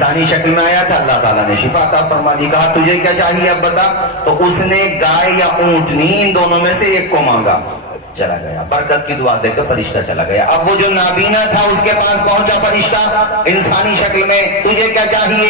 انسانی شکل میں آیا تھا، اللہ تعالیٰ نے شفا عطا فرما دی. کہا تجھے کیا چاہیے اب بتا. تو اس نے گائے یا اونٹنی ان دونوں میں سے ایک کو مانگا. چلا گیا، برکت کی دعا دے کر فرشتہ چلا گیا. اب وہ جو نابینا تھا اس کے پاس پہنچا فرشتہ انسانی شکل میں. تجھے کیا چاہیے؟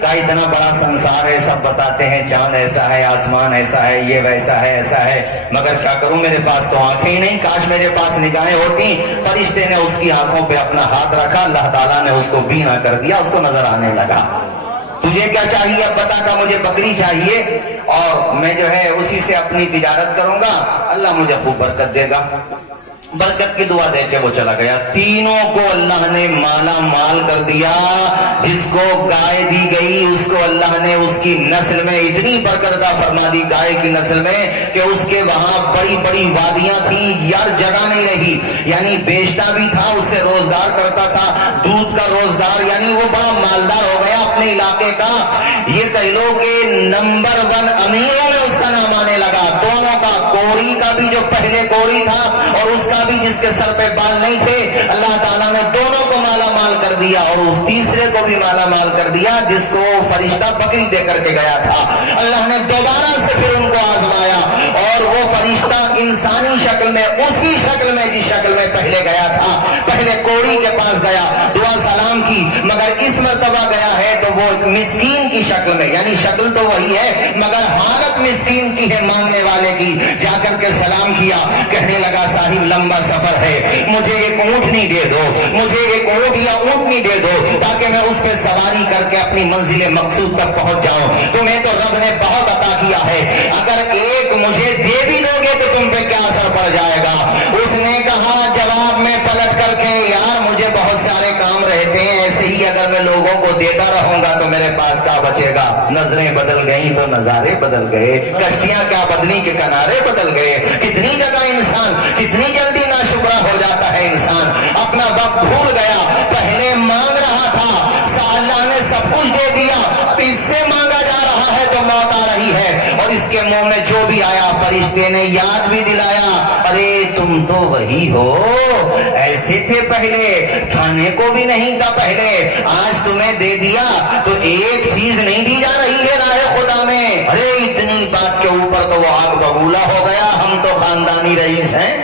کہا اتنا بڑا سنسار ہے، سب بتاتے ہیں چاند ایسا ہے، آسمان ایسا ہے، یہ ویسا ہے، ایسا ہے، مگر کیا کروں، میرے پاس تو آنکھیں ہی نہیں، کاش میرے پاس نگاہیں ہوتی. فرشتے نے اس کی آنکھوں پہ اپنا ہاتھ رکھا، اللہ تعالیٰ نے اس کو بینا کر دیا، اس کو نظر آنے لگا. تجھے کیا چاہیے؟ اب بتا. کا مجھے بکری چاہیے اور میں جو ہے اسی سے اپنی تجارت کروں گا، اللہ مجھے خوب برکت دے گا. برکت کی دعا دے کے وہ چلا گیا. تینوں کو اللہ نے مالا مال کر دیا. جس کو گائے دی گئی اس کو اللہ نے اس کی نسل میں اتنی برکت عطا فرما دی، گائے کی نسل میں، کہ اس کے وہاں بڑی بڑی وادیاں تھیں یار، جگہ نہیں رہی. یعنی بیچتا بھی تھا، اس سے روزگار کرتا تھا، دودھ کا روزگار، یعنی وہ بڑا مالدار ہو گیا اپنے علاقے کا. یہ کہہ لو کہ نمبر 1 امیروں میں اس کا نام آنے لگا. دونوں کا، کوڑی کا بھی جو پہلے کوڑی تھا اور اس کا بھی جس کے سر پہ بال نہیں تھے، اللہ تعالیٰ نے دونوں کو مالا مال کر دیا، اور اس تیسرے کو بھی مالا مال کر دیا جس کو فرشتہ بکری دے کر کے گیا تھا. اللہ نے دوبارہ سے پھر ان کو آزمایا، اور وہ فرشتہ انسانی شکل میں، اسی شکل میں جس شکل میں پہلے گیا تھا، پہلے کوڑی کے پاس گیا، دعا سلام کی، مگر اس مرتبہ گیا ہے تو وہ ایک مسکین کی شکل میں، یعنی شکل تو وہی ہے مگر حالت مسکین کی ہے، مانگنے والے کی. جا کر کے سلام کیا، کہنے لگا صاحب لمبا سفر ہے، مجھے ایک اونٹنی دے دو، مجھے ایک اونٹ یا اونٹنی دے دو تاکہ میں اس پہ سواری کر کے اپنی منزل مقصود تک پہنچ جاؤں. تمہیں تو رب نے بہت عطا کیا ہے، اگر ایک مجھے دے بھی دو گے تو تم پہ کیا اثر پڑ جائے گا. اس نے کہا جواب میں پلٹ کر کے، یار مجھے بہت سارے کام رہتے ہیں، ایسے ہی اگر میں لوگوں کو دیتا رہوں گا تو میرے پاس کیا بچے گا. نظریں بدل گئیں تو نظارے بدل گئے، کشتیاں کیا بدلی کے کنارے بدل گئے. کتنی جگہ انسان کتنی جلدی ناشکرا ہو جاتا ہے، انسان اپنا وقت بھول گیا. پہلے مانگ رہا تھا، اللہ نے سب کچھ دے دیا، اب اس سے مانگا جا رہا ہے تو موت آ رہی ہے، اور اس کے منہ میں جو بھی آیا فرشتے نے یاد بھی دلایا، ارے تم تو وہی ہو، ایسے تھے پہلے، کھانے کو بھی نہیں تھا پہلے، آج تمہیں دے دیا تو ایک چیز نہیں دی جا رہی ہے راہ خدا میں. ارے اتنی بات کے اوپر تو وہ آگ ببولا ہو گیا. ہم تو خاندانی رئیس ہیں.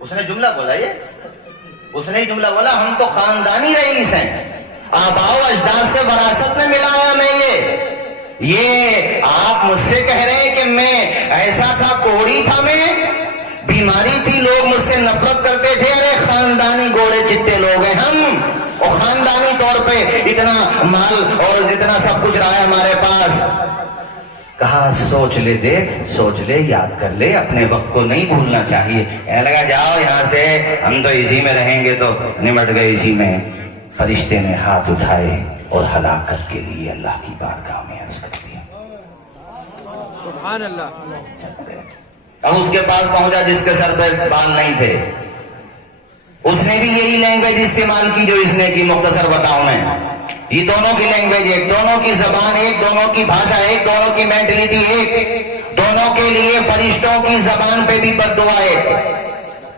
اس نے جملہ بولا، اس نے جملہ بولا، ہم تو خاندانی رئیس ہیں، آباء و اجداد سے وراثت میں ملا ہے ہمیں. یہ آپ مجھ سے کہہ رہے ہیں کہ میں ایسا تھا، کوڑی تھا، میں بیماری تھی، لوگ مجھ سے نفرت کرتے تھے. ارے خاندانی گوڑے چٹے لوگ ہیں ہم، اور خاندانی طور پہ اتنا مال اور جتنا سب کچھ رہا ہے ہمارے پاس. کہا سوچ لے، دیکھ سوچ لے، یاد کر لے، اپنے وقت کو نہیں بھولنا چاہیے. کہنے لگا جاؤ یہاں سے، ہم تو اسی میں رہیں گے تو نمٹ گئے اسی میں. فرشتے نے ہاتھ اٹھائے اور ہلاکت کے لیے اللہ کی بارگاہ میں عرض کر دیا. سبحان اللہ. اب اس کے پاس پہنچا جس کے سر پہ بال نہیں تھے، اس نے بھی یہی لینگویج استعمال کی جو اس نے کی. مختصر بتاؤں میں، یہ دونوں کی لینگویج ایک، دونوں کی زبان ایک، دونوں کی بھاشا ایک، دونوں کی مینٹلٹی ایک. دونوں کے لیے فرشتوں کی زبان پہ بھی بد دعا ایک.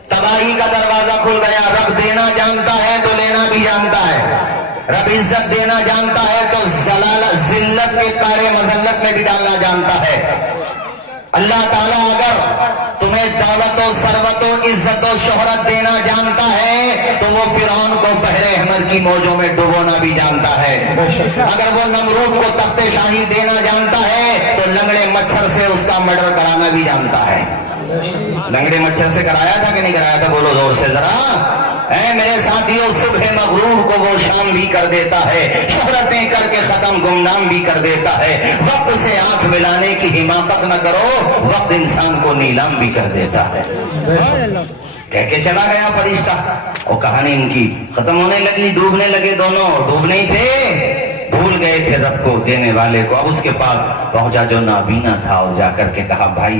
تباہی کا دروازہ کھل گیا. رب دینا جانتا ہے تو لینا بھی جانتا ہے، رب عزت دینا جانتا ہے تو ذلت کے تارے مذلت میں بھی ڈالنا جانتا ہے. اللہ تعالیٰ اگر تمہیں دولت و ثروت و عزت و شہرت دینا جانتا ہے تو وہ فرعون کو بحر احمر کی موجوں میں ڈبونا بھی جانتا ہے. اگر وہ نمرود کو تخت شاہی دینا جانتا ہے تو لنگڑے مچھر سے اس کا مرڈر کرانا بھی جانتا ہے. لنگڑے مچھر سے کرایا تھا کہ نہیں کرایا تھا؟ بولو زور سے ذرا. اے میرے ساتھیوں، صبح مغرور کو وہ شام بھی کر دیتا ہے، شہرتیں کر کے ختم گمنام بھی کر دیتا ہے. وقت سے آنکھ ملانے کی حماقت نہ کرو، وقت انسان کو نیلام بھی کر دیتا ہے. کہہ کے چلا گیا فرشتہ، اور کہانی ان کی ختم ہونے لگی. ڈوبنے لگے دونوں، ڈوبنے ہی تھے، بھول گئے تھے رب کو، دینے والے کو. اب اس کے پاس پہنچا جو نابینا تھا، اور جا کر کے کہا بھائی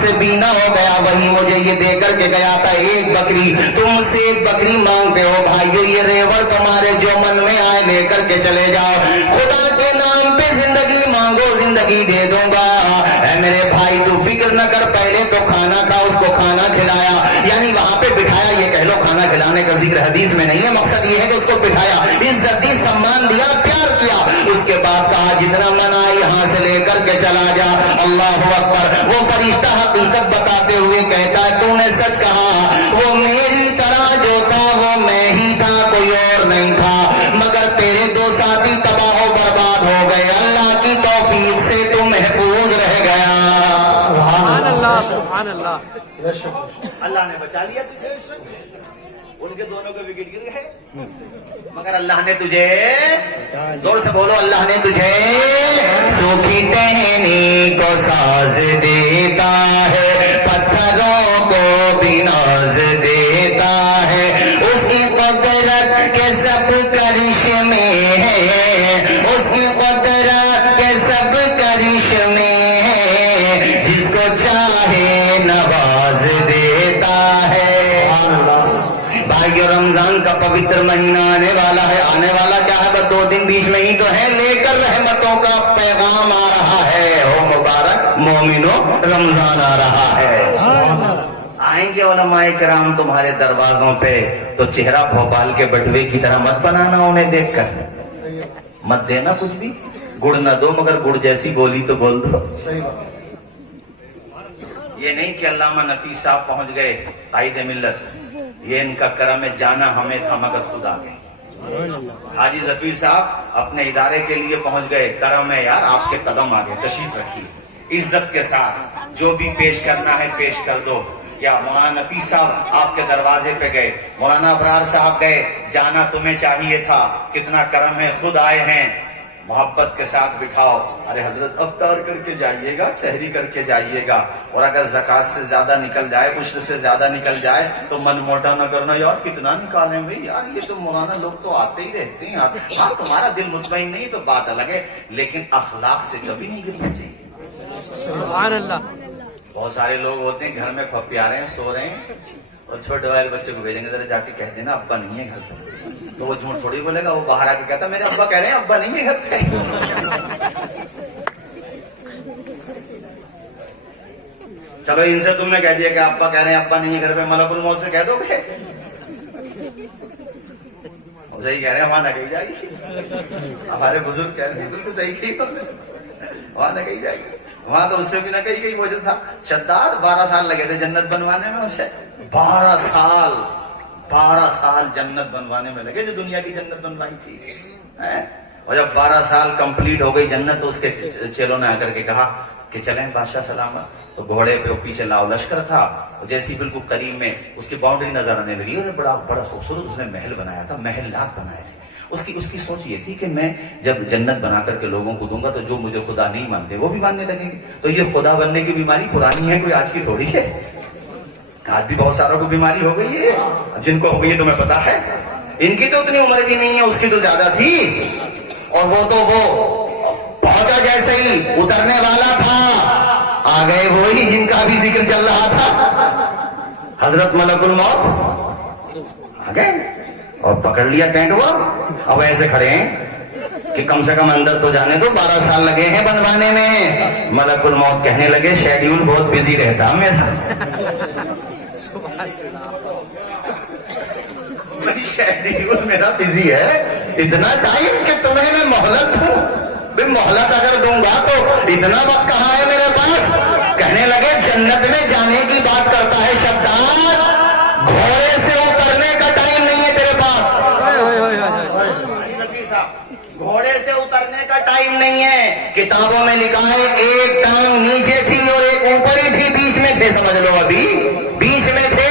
سے بینا ہو گیا وہی مجھے یہ دے کر کے گیا تھا ایک بکری. تم سے ایک بکری مانگتے ہو بھائیو, یہ ریوڑ تمہارے جو من میں آئے لے کر کے چلے جاؤ. خدا کے نام پہ زندگی مانگو, زندگی دے دوں گا. اے میرے بھائی تو فکر نہ کر, پہلے تو کھانا کھا. اس کو کھانا کھلایا, یعنی وہاں پہ بٹھایا, یہ کہہ لو کھانا کھلانے کا ذکر حدیث میں نہیں ہے, مقصد یہ ہے کہ اس کو بٹھایا, عزت دی, سمان دیا, پیار کیا. اس کے بعد کہا جتنا من آئے یہاں سے لے کر کے چلا جا. اللہ اکبر. وہ فرشتہ حقیقت بتاتے ہوئے کہتا ہے تو نے سچ کہا, وہ میری طرح جو تھا وہ میں ہی تھا, کوئی اور نہیں تھا, مگر تیرے دو ساتھی تباہ و برباد ہو گئے. اللہ کی توفیق سے تو محفوظ رہ گیا. سبحان اللہ, سبحان اللہ. اللہ نے بچا لیا تجھے, ان کے دونوں کو وکٹ گر گئے, مگر اللہ نے تجھے, زور سے بولو, اللہ نے تجھے سوکھی ٹہنی کو ساز دیتا ہے, پتھروں کو بھی ناز دیتا ہے. اس کی قدرت کے سب کرشمے ہیں, اس کی قدرت کے سب کرشمے ہیں, جس کو چاہے نواز دیتا ہے. بھائیو رمضان کا پوتر مہینہ آنے والا ہے. آنے والا کیا ہے, بس 2 دن بیچ میں ہی تو ہے, لے کر رحمتوں کا پیغام آ رہا ہے. او مبارک مومنو, رمضان آ رہا ہے. آئیں گے علماء کرام تمہارے دروازوں پہ, تو چہرہ بھوپال کے بٹوے کی طرح مت بنانا انہیں دیکھ کر, مت دینا کچھ بھی, گڑ نہ دو مگر گڑ جیسی بولی تو بول دو. یہ نہیں کہ علامہ نفیس صاحب پہنچ گئے قائد ملت, یہ ان کا کرم ہے, جانا ہمیں تھا مگر خود آ گئے. حاجی ظفیر صاحب اپنے ادارے کے لیے پہنچ گئے, کرم ہے یار آپ کے قدم آگے, تشریف رکھیے عزت کے ساتھ, جو بھی پیش کرنا ہے پیش کر دو. یا مولانا نفیس صاحب آپ کے دروازے پہ گئے, مولانا ابرار صاحب گئے, جانا تمہیں چاہیے تھا, کتنا کرم ہے, خود آئے ہیں, محبت کے ساتھ بٹھاؤ. ارے حضرت افطار کر کے جائیے گا, سحری کر کے جائیے گا, اور اگر زکوٰۃ سے زیادہ نکل جائے, عشر سے زیادہ نکل جائے تو من موٹا نہ کرنا, یار کتنا نکالیں بھائی, یار یہ تو مولانا لوگ تو آتے ہی رہتے ہیں. ہاں تمہارا دل مطمئن نہیں تو بات الگ ہے, لیکن اخلاق سے کبھی نہیں گرنا چاہیے. سبحان اللہ. بہت سارے لوگ ہوتے ہیں گھر میں پھپیا رہے ہیں, سو رہے ہیں, اور چھوٹے والے بچے کو بھیجیں گے ذرا جا کے کہہ دینا ابا نہیں ہے گھر پہ, تو وہ جھوٹ تھوڑی بولے گا, وہ باہر آ کے کہتا میرے ابا کہہ رہے ہیں ابا نہیں ہے گھر پہ. چلو ان سے تم نے کہہ دیا کہ ابا کہہ رہے ہیں ابا نہیں ہے گھر پہ, ملک الموت سے کہہ دو گے صحیح کہہ رہے ہیں, وہاں نہ کہی جائے گی. ہمارے بزرگ کہہ رہے ہیں بالکل صحیح کہی, وہاں نہ کہی جائے گی. وہاں تو اس سے بھی نہ کہی گئی. وہ جو تھا شداد 12 سال لگے تھے جنت بنوانے میں, اسے 12 سال جنت بنوانے میں لگے, جو دنیا کی جنت بنوائی تھی. اور جب 12 سال کمپلیٹ ہو گئی جنت, تو اس کے چیلوں نے آ کر کے کہا کہ چلیں بادشاہ سلامت. تو گھوڑے پہ پیچھے لاؤ لشکر تھا, جیسی بالکل قریب میں اس کی باؤنڈری نظر آنے لگی, اور بڑا خوبصورت اس نے محل بنایا تھا, محلات بنائے تھے. اس کی سوچ یہ تھی کہ میں جب جنت بنا کر کے لوگوں کو دوں گا تو جو مجھے خدا نہیں مانتے وہ بھی ماننے لگیں گے. تو یہ خدا بننے کی بیماری پرانی ہے, کوئی آج کی تھوڑی ہے. آج بھی بہت ساروں کو بیماری ہو گئی ہے, جن کو ہو گئی ہے تمہیں پتا ہے. ان کی تو اتنی عمر بھی نہیں ہے, اس کی تو زیادہ تھی, اور وہ پہنچا جیسے ہی اترنے والا تھا, آ گئے وہی جن کا بھی ذکر چل رہا تھا, حضرت ملک الموت آ گئے اور پکڑ لیا ٹینٹ. ہوا اب ایسے کھڑے ہیں کہ کم سے کم اندر تو جانے دو, 12 سال لگے ہیں بنوانے میں. ملک الموت کہنے لگے شیڈیول بہت بزی رہتا میرا, شیڈیول میرا بزی ہے, اتنا ٹائم کہ تمہیں میں مہلت دوں. مہلت اگر دوں گا تو اتنا وقت کہاں ہے میرے پاس. کہنے لگے جنت میں جانے کی بات کرتا ہے شداد, گھوڑے سے اترنے کا ٹائم نہیں ہے تیرے پاس. گھوڑے سے اترنے کا ٹائم نہیں ہے. کتابوں میں لکھا ہے ایک ٹانگ نیچے تھی اور ایک اوپر ہی تھی, بیچ میں تھے, سمجھ لو ابھی بیچ میں تھے,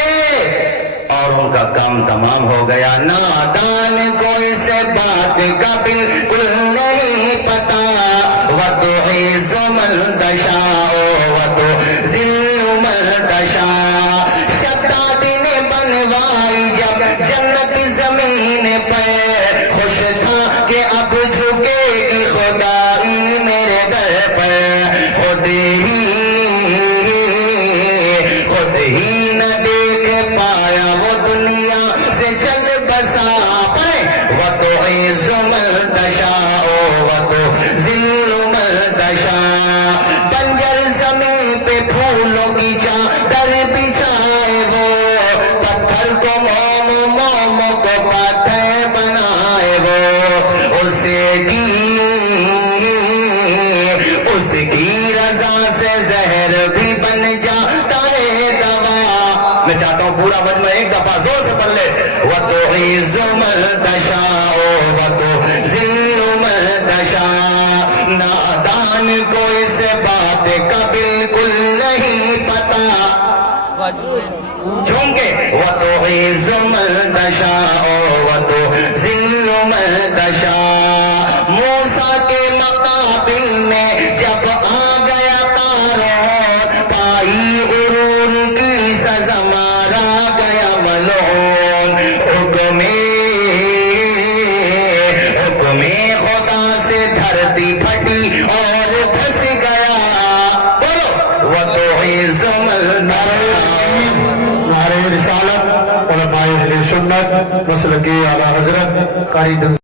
اور ان کا کام تمام ہو گیا. نادان کو اس بات کا بالکل نہیں پتا, وَتُعِزُّ مَن تَشَاءُ وَتُذِلُّ مَن تَشَاءُ. شداد نے بنوائی جب جنت زمین پر, خوش تھا کہ اب جھکے گی خدائی میرے در پر. خود ہی پھولوں کی چادر بچھائے وہ پتھر کو موم موم کو پتھر بنائے وہ اس کی رضا سے زہر بھی بن جاتا ہے دوا. میں چاہتا ہوں پورا مجمع ایک دفعہ زور سے پڑھ لے. وَتُعِزُّ مَن تَشَاءُ وَتُذِلُّ مَن تَشَاءُ. نادان کو اس بات کا بالکل نہیں پتا. جھوم کے وَتُعِزُّ مَن تَشَاءُ وَتُذِلُّ مَن تَشَاءُ. موسیٰ کے مقابل میں جب آ گیا قارون پائی غرور کی سزا مارا گیا ملعون. حکم خدا سے دھرتی پھٹی اور دھس گیا. بولو وَتُعِزُّ مَن تَشَاءُ. نعرہ رسالت علماء اہل سنت مسلک اعلیٰ حضرت قاری